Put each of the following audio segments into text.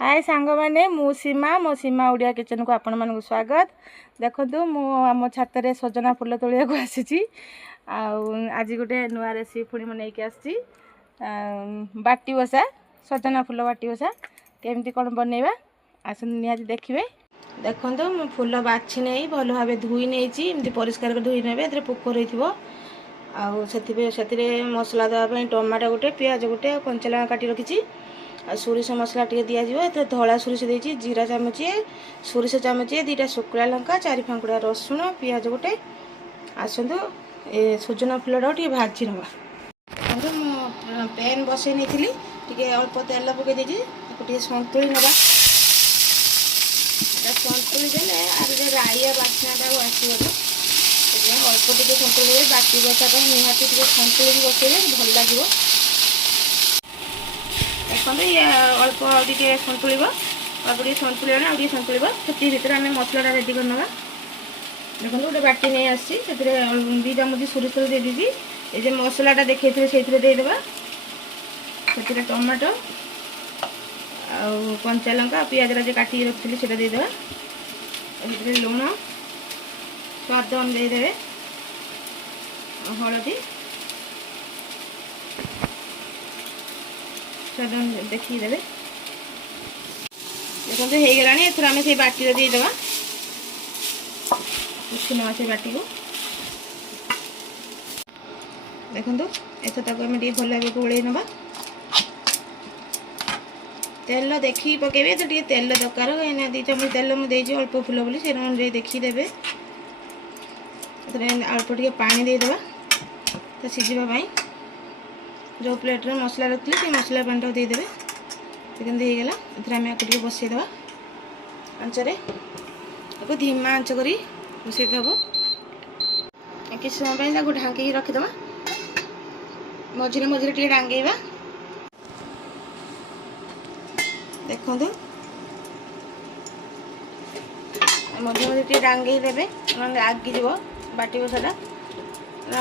हाय सांग मैंने मु सीमा मो सीमा ओडिया किचन को आपण मानक स्वागत। देखो मु आम छात सजना फुल तोलिया को आसी आज गोटे नुआ रेसिपी पुणी मैं नहीं आसी बाटी बसा सजना फुल बाटी बसा केमती कौन बनइबा आस निहाती देखिए। देखो मु फुल बाछि नहीं भल भाव धोई नहीं परिष्कार धोई ने पोक रही से मसला देवाई टमाटो गोटे पियाज गोटे कंचा लंका काटी रखी सोरिष मसला टे दिज्व धला सोरिष देती जीरा चामचिए सोरिष चामचिए दुटा शुक्ला लंका 4 फांकुड़ा रसुण पियाज गोटे आसतु सजना फुलटा टे भाजी नवा पैन बसई नहीं टे अल्प तेल पकई देती सतुली नवा सतुली देने आगे राइया बास्नाटा आसगला अल्प टे सतुली बाटी बसाटा निहाती सतुली बसैले भल लगे। देखते ये अल्प टे सतुल अल्प टे सतुल आगे सतुल से भितर आम मसलाटा रेडी कर ना। देखो गोटे बाटी नहीं आसी 2 चामच सोरिष तेल दे दीजिए ये मसलाटा देखते से देदेबा से टमाटो कंचा लंका पियाज जो काटिक रखी से देदेबा लुण स्वाद देदेवे हलदी स्वाद देखिए देवे। देखो हो गला एथर आम से बाटी देदेबा उठना से बाटी को देखो एथर तक आम भल भाव गोल नवा तेल देखी पकेबे तो टे तेल दरकार 2 चामच तेल मुझे अल्प फुल बोली से अनुसार देखीदे अल्प टे पानी देदेबा तो सीझापी जो प्लेट रे मसला रखी से मसला पानी टाक देदेबे देखते होगला एथर आम टे बसईदे आंचरे धीमा आंच कर बसईदब किस समय ढांकी रखीदे मझे मझे टे डांगेबा। देखो मझे मझे टे डांगे देवे आगिज बाटी बसाटा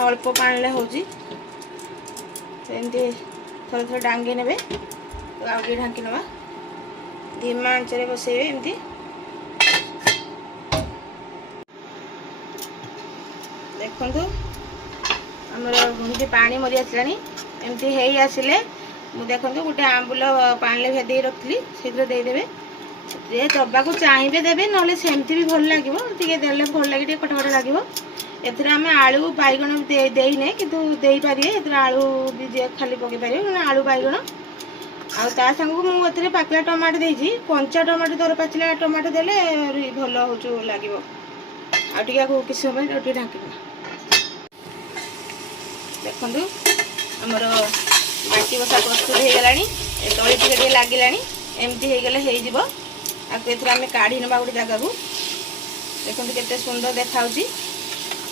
अल्प पानी होमती थोड़े थोड़े डांगे ने तो आगे ढांकी नवा धीमा आंचरे बसैबे एमती देखु आमर पानी मरी आसला एमती है आसिले देखो गोटे आंबुल पानी भेदे रखी से देदेवे ये दबा को चाहिए देवे ना सेमती भी भल लगे देले भल लगे खटखट लगे। एथर आम आलू बैगण देने कितु दे पारे एथर आलू भी खाली पकई पारे आलू बैगण आ सांग मुझे पाकला टमाटो देती कंचा टमाटो दर पाचिला टमाटो देले भल हो लगे आ किस समय टे ढांकी देखु आमर बाटी बसा प्रस्तुत हो गला तली टे लगे एमती हो गले आम काढ़ी ना गोटे जगह को देखो केते सुंदर देखा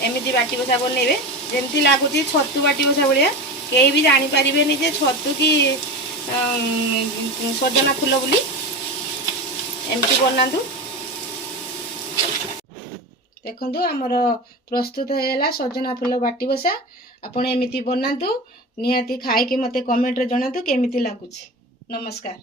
एमती बाटी बसा बनइबे जमती लगुच छतु बाटी बसा भाया कहीं भी जानीपारे जे छतु कि सजना फुल बोली एमती बनातु। देखो आमर प्रस्तुत होगा सजना फुल बाटी बसा आपण एमती बनातु निहाती खाई मते कमेंट रे जणातु केमिति लागुची। नमस्कार।